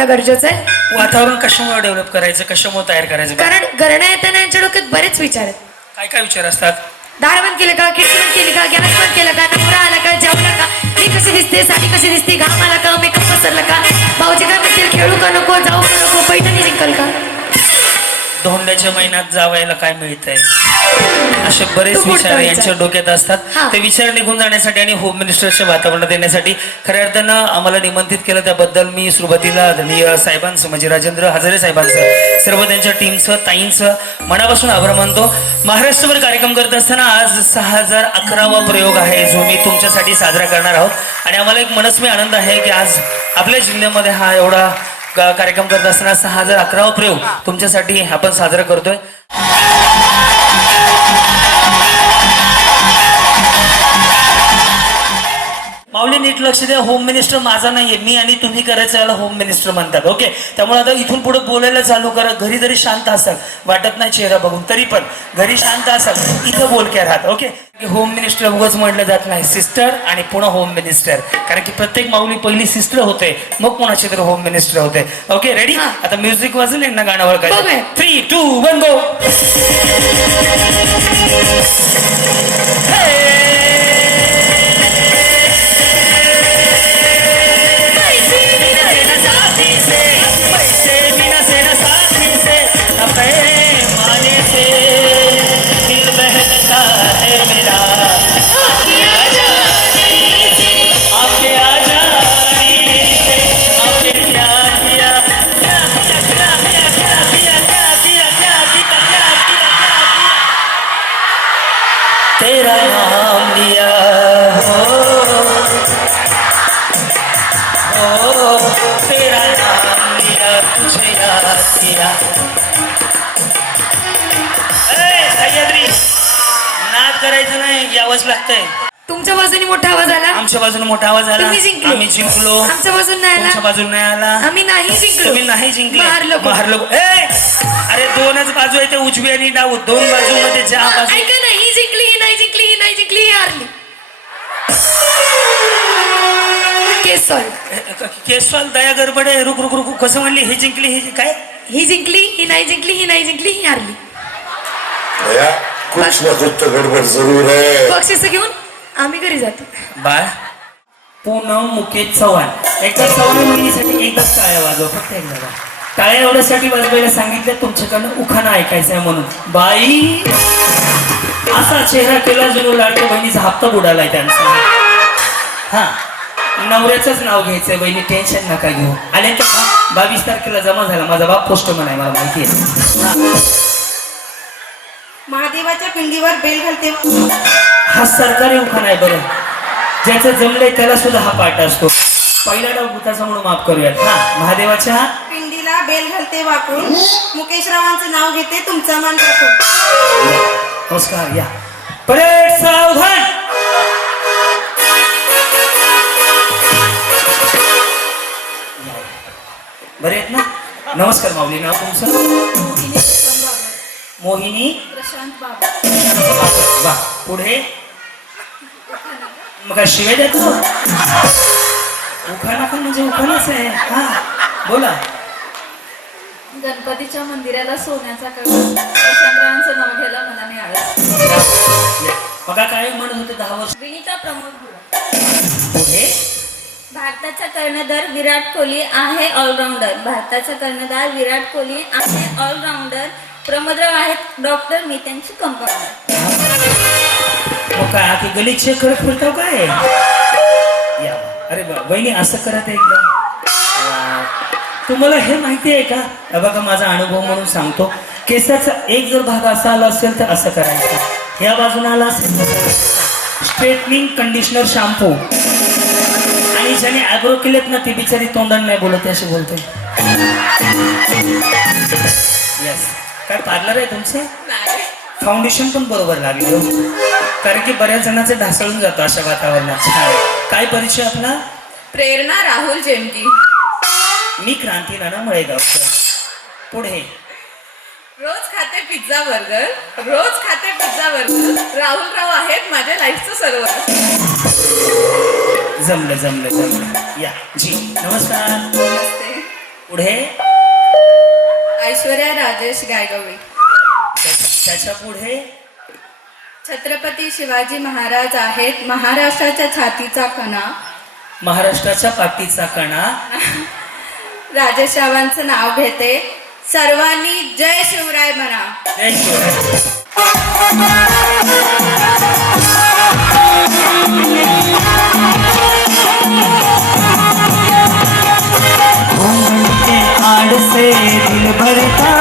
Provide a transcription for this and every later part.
करणं गरजेचं आहे. वातावरण कशामुळे डेव्हलप करायचं, कशामुळे तयार करायचं? कारण घरणं येताना यांच्या डोक्यात बरेच विचार आहेत. काय काय विचार असतात? दार बंद केलं का, खिडकी बंद केली का, गॅस बंद केलं का, नवरा आला का, जेवला का, मी कशी दिसते, साडी कशी दिसते, घाम आला का, मेकअप पसरला का, भाऊजी काय म्हणतील, खेळू का नको, जाऊ का नको, पैठणी जिंकल का. धोंड्याच्या महिन्यात जावायला काय मिळतंय, असे बरेच तो पुढचा विचार विचार. यांच्या डोक्यात असतात. हा. ते विचार निघून जाण्यासाठी आणि होम मिनिस्टरच्या वातावरणात येण्यासाठी खऱ्या अर्थानं आम्हाला निमंत्रित केलं, त्याबद्दल मी सुरुवातीला आदरणीय साहेबांचं म्हणजे राजेंद्र हजारे साहेबांचं, सर्व त्यांच्या टीमचं, ताईंचं मनापासून आभार मानतो. महाराष्ट्रभर कार्यक्रम करत असताना आज 6011वा प्रयोग आहे जो मी तुमच्यासाठी साजरा करणार आहोत. आणि आम्हाला एक मनस्वी आनंद आहे की आज आपल्या जिल्ह्यामध्ये हा एवढा कार्यक्रम करत असताना 6011वा प्रयोग तुमच्यासाठी आपण साजरा करतोय. माऊली नीट लक्ष द्या, होम मिनिस्टर माझा नाहीये, मी आणि तुम्ही करायचं याला होम मिनिस्टर म्हणतात. ओके, त्यामुळे आता इथून पुढे बोलायला चालू करा. घरी जरी शांत असाल, वाटत नाही चेहरा बघून, तरी पण घरी शांत असाल, इथं बोलक्या राहत. ओके, होम मिनिस्टर उगाच म्हटलं जात नाही, सिस्टर आणि पुन्हा होम मिनिस्टर, कारण की प्रत्येक माऊली पहिली सिस्टर होते, मग कोणाची तरी होम मिनिस्टर होते. Okay, ready? आता म्युझिक वाजून यांना गाणं ओळखायचं. 3, 2, 1 गो. तेरा नाम लिया हो, तेरा नाम लिया, तुझे याद किया. सह्याद्री, नाद करायचं नाही, यावंच लागतंय. तुमच्या बाजूने मोठा आवाज आला, आमच्या बाजूने मोठा आवाज आला, तुम्ही जिंकले. आम्ही जिंकलो. आमच्या बाजूने नाही तुमच्या आला, बाजूने नाही आला, आम्ही नाही जिंकलो. तुम्ही नाही जिंकले, मारलो. अरे दोनच बाजू आहे, ते उजवी आणि डाऊ, दोन बाजूमध्ये ज्या बाजू. ऐका ना, ही जिंकली, ही नाही जिंकली, ही नाही जिंकली, ही हारली. केस सॉल्व. केसवाल दया गडबडे, रुक रुक रुक, कसं म्हणली? ही जिंकली, ही काय? ही जिंकली, ही नाही जिंकली, ही नाही जिंकली, ही हारली. कुछ ना कुछ तो गडबड जरूर है. बक्षीस घेऊन आम्ही घरी जातो. बाळ पूनम मुकेश चव्हाण, एकदा चव्हाण मुलीसाठी एकदाच टाळ्या वाजव, फक्त एकदा. टाळ्या एवढ्यासाठी वाजवायला सांगितलं तुमच्याकडनं उखाणा ऐकायचं आहे म्हणून. बाई असा चेहरा केला जणू लाडक्या बहिणीचा हप्ता बुडालाय त्यांचा. हा, नवऱ्याचंच नाव घ्यायचंय, बहिणी टेन्शन नका घेऊ. आणि 22 तारखेला जमा झाला, माझा बाप पोस्टमन आहे, मला माहिती आहे. महादेवाच्या पिंडीवर बेल घालते. हा सरकारी उखाणा आहे बरं, ज्याचं जमलंय त्याला सुद्धा हा पाठ असतो. पहिला डाव भूताचा म्हणून माफ करूयात. हा, महादेवाच्या पिंडीला बेल घालते वाकून, मुकेश रावांचं नाव घेते तुमचा मान राखून. नमस्कार, या परेड सावधान. बरे आहेत ना? नमस्कार माऊली, नाव तुमचं? मोहिनी प्रशांत बाबा. वा, पुढे मग काय शिवाय द्या तू? उखाणा का म्हणजे उखाणाच आहे. हा, बोला. गणपतीच्या मंदिराला सोन्याचा कळस, प्रशांतरावांचं नाव घ्यायला मनाने आळस. बघा काय म्हणत होते 10 वर्ष. विनीता प्रमोद गुरव. पुढे भारताचा कर्णधार विराट कोहली आहे ऑलराऊंडर. भारताचा कर्णधार विराट कोहली आहे ऑलराऊंडर. प्रमोदराव आहेत डॉक्टर, मी त्यांची कंपाऊंडर. मग काय आधी गलीत चेक करत फिरतो काय? या, अरे बहिणी असं करत आहे एकदम. तुम्हाला हे माहिती आहे का? बघा माझा अनुभव म्हणून सांगतो, केसाचा एक जर भाग असा आला असेल तर असं करायचं, या बाजूला आला असेल स्ट्रेटनिंग कंडिशनर शॅम्पू. आणि ज्याने ॲग्रो केलेत ना ती बिचारी तोंडाने नाही बोलत, अशी बोलते. येस, काय पार्लर आहे तुमचं? फाउंडेशन पण बरोबर लागले, कारण की बऱ्याच जणांचे ढासळून जातो अशा वातावरणात. काय परिचय आपला? प्रेरणा राहुल जेमगी. मी क्रांती नाना मळेगावकर. पुढे रोज खाते पिझ्झा बर्गर, रोज खाते पिझ्झा बर्गर. राहुल राव आहेत माझ्या लाईफचं सर्व. जमलं जमलं जमलं. या जी, नमस्कार. पुढे ऐश्वर्या राजेश गायगवे. त्याच्या पुढे छत्रपती शिवाजी महाराज आहेत महाराष्ट्राच्या छातीचा कणा. महाराष्ट्राच्या पाठीचा कणा. राजेश रावांचं नाव घेते. सर्वांनी जय शिवराय म्हणा. जय शिवराय. के आड़ से दिल भरता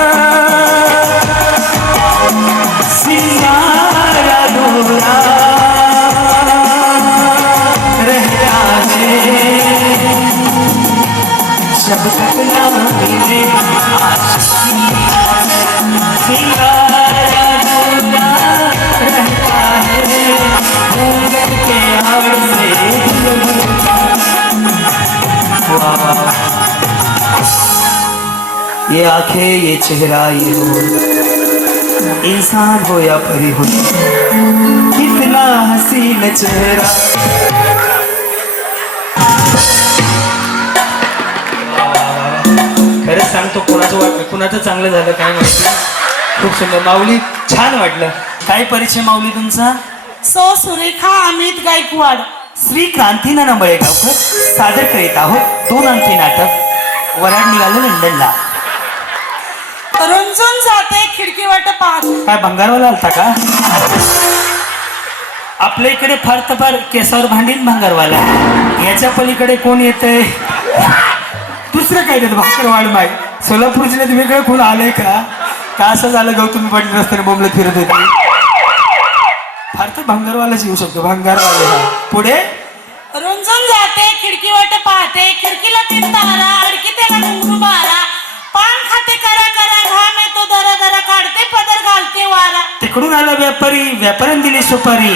सिंगार अधूरा रहता है जब तक ना मिले आशिकी सिंगार अधूरा रहता है घूंघट के आड़ से दिल भरता. वाह ये आंखें ये चेहरा ये रूह इंसान हो या परी हो कितना हसीन चेहरा. खरंच सांगतो कुणाचं चांगलं झालं काय माहिती. खूप सुंदर. माऊली छान वाटलं. काय परिचय माऊली तुमचा? सो सुरेखा अमित गायकवाड. श्री क्रांतीनाना मळेगावकर सादर करीत आहोत 2 अंकी नाटक वराड निघालं लंडनला. रंजून जाते खिडकी वाट पाहत. काय भंगारवाला आलता का? आपल्या इकडे फार तर फार केसावर भांडीन भंगारवाला. याच्या पलीकडे कोण येतंय? दुसरं काय देत भाकरवाड माय. सोलापूर जिल्ह्यात वेगळं कोण आलंय का? असं झालं गौतमी पाटील रस्त्याने बोंबलत फिरत होती. फार तर भंगारवालाच येऊ शकतो. भंगारवाला. पुढे रंजून जाते खिडकी वाट पाहते. खिडकीला 3 तारा अडकी त्याला घुंगरू बारा. पान खाते करा करा घाम येतो दरा दरा काढते पदर घालते वारा. तिकडून आला व्यापारी व्यापाऱ्याने दिली सुपारी.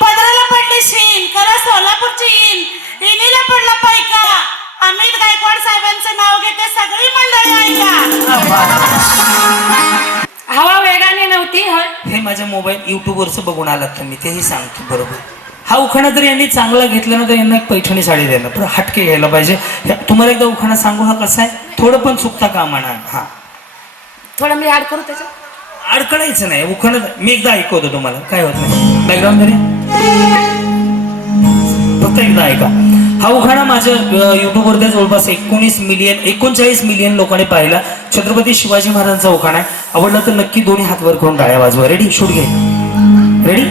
पदराला पडली शीन करा सोलापूरची इन. इनीला पडला पैका. अमित गायकवाड साहेबांचं नाव घेते सगळी मंडळी ऐका. हवा वेगाने नव्हती हे माझ्या मोबाईल युट्यूबवरचं बघून आलात तुम्ही तेही सांगतो बरोबर. हा उखाणा जर यांनी चांगला घेतला ना तर यांना एक पैठणी साडी द्यायला पण हटके घ्यायला पाहिजे. तुम्हाला एकदा उखाणा सांगू. हा कसा आहे थोडं पण चुकता कामा नये. हा थोडं मी ऍड करू त्याच्यात. अडकळायचं नाही. उखाणा मी एकदा ऐकवतो तुम्हाला काय होत नाही. बॅकग्राऊंड तरी फक्त एकदा ऐका. हा उखाणा माझ्या युट्यूबवर जवळपास 39 मिलियन लोकांनी पाहिला. छत्रपती शिवाजी महाराजांचा उखाणा आहे. आवडला तर नक्की दोन्ही हात वर करून टाळ्या वाजवा. रेडी? शूट घे. रेडी?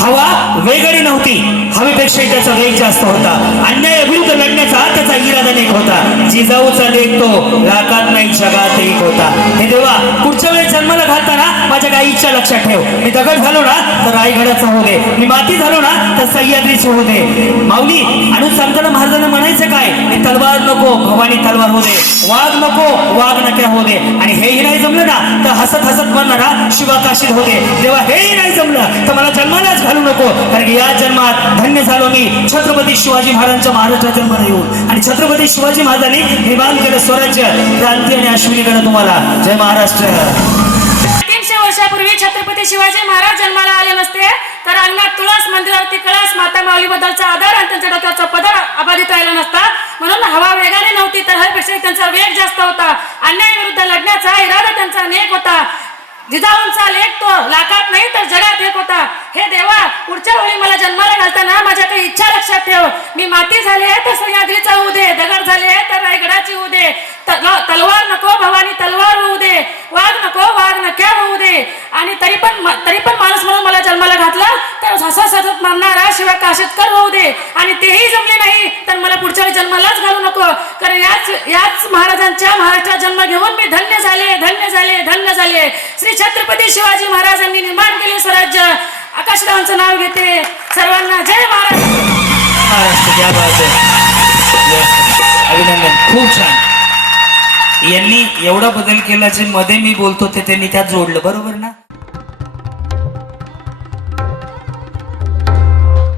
हवा वेगळी नव्हती हवेपेक्षा त्याचा वेग जास्त होता. अन्यायाविरुद्ध लढण्याचा त्याचा इरादा नेक होता. जिजाऊचा लेख तो लाखात नाही जगात एक होता. हे देवा पुढच्या वेळेस जन्माला घालताना माझ्या काही इच्छा लक्षात ठेव. मी दगड झालो ना तर रायगडाचा होऊ दे. मी माती झालो ना तर सह्याद्रीची होऊ दे. माऊली आणून सांगताना महाराजांना म्हणायचं काय? मी तलवार नको भवानी तलवार होऊ दे. वाघ नको वाघ नक्या होऊ दे. आणि हेही नाही जमलं ना तर हसत हसत म्हणणारा शिवाकाशीत होऊ दे. तेव्हा हेही नाही जमलं तर मला जन्मालाच घालू नको. कारण की या जन्मात धन्य झालो मी छत्रपती शिवाजी महाराजांच्या महाराष्ट्रात जन्माला येऊन. आणि छत्रपती शिवाजी महाराजांनी निर्माण केलं स्वराज्य क्रांती आणि अश्विनीकडे. तुम्हाला जय महाराष्ट्र. 300 वर्षापूर्वी छत्रपती शिवाजी महाराज जन्माला आले नसते तर अंगणात तुळस मंदिरावरती कळस माता माऊलीबद्दलचा आदर आणि त्यांच्या डोक्याचा पदर अबाधित राहिला नसता. म्हणून हवा वेगाने नव्हती तर हवेपेक्षा त्यांचा वेग जास्त होता. अन्यायाविरुद्ध लढण्याचा इरादा त्यांचा नेक होता. जिजाऊंचा लेख तो लाखात नाही तर जगात एक होता. हे देवा पुढच्या वेळी मला जन्माला घालताना माझ्या काही इच्छा लक्षात ठेव. मी माती झाले तर सह्याद्रीचा होऊ दे. दगड झाले तर रायगडाची होऊ दे. तलवार नको भवानी तलवार होऊ दे. वाघ नको वाघ नक्या होऊ दे. आणि तरी पण माणूस म्हणून मला जन्माला घातला तर हसत हसत मारणारा शिवा काशीतकर होऊ दे. आणि तेही जमले नाही तर मला पुढच्या वेळी जन्मालाच घालू नको. कारण याच महाराजांच्या महाराष्ट्रात जन्म घेऊन मी धन्य झाले धन्य झाले धन्य झाले. श्री छत्रपती शिवाजी महाराजांनी निर्माण केले स्वराज्य. आकाशरावांचं नाव घेते. सर्वांना जय महाराज. अभिनंदन. खूप छान. यांनी एवढा बदल केला जे मध्ये मी बोलतो ते त्यांनी त्यात जोडलं बरोबर ना.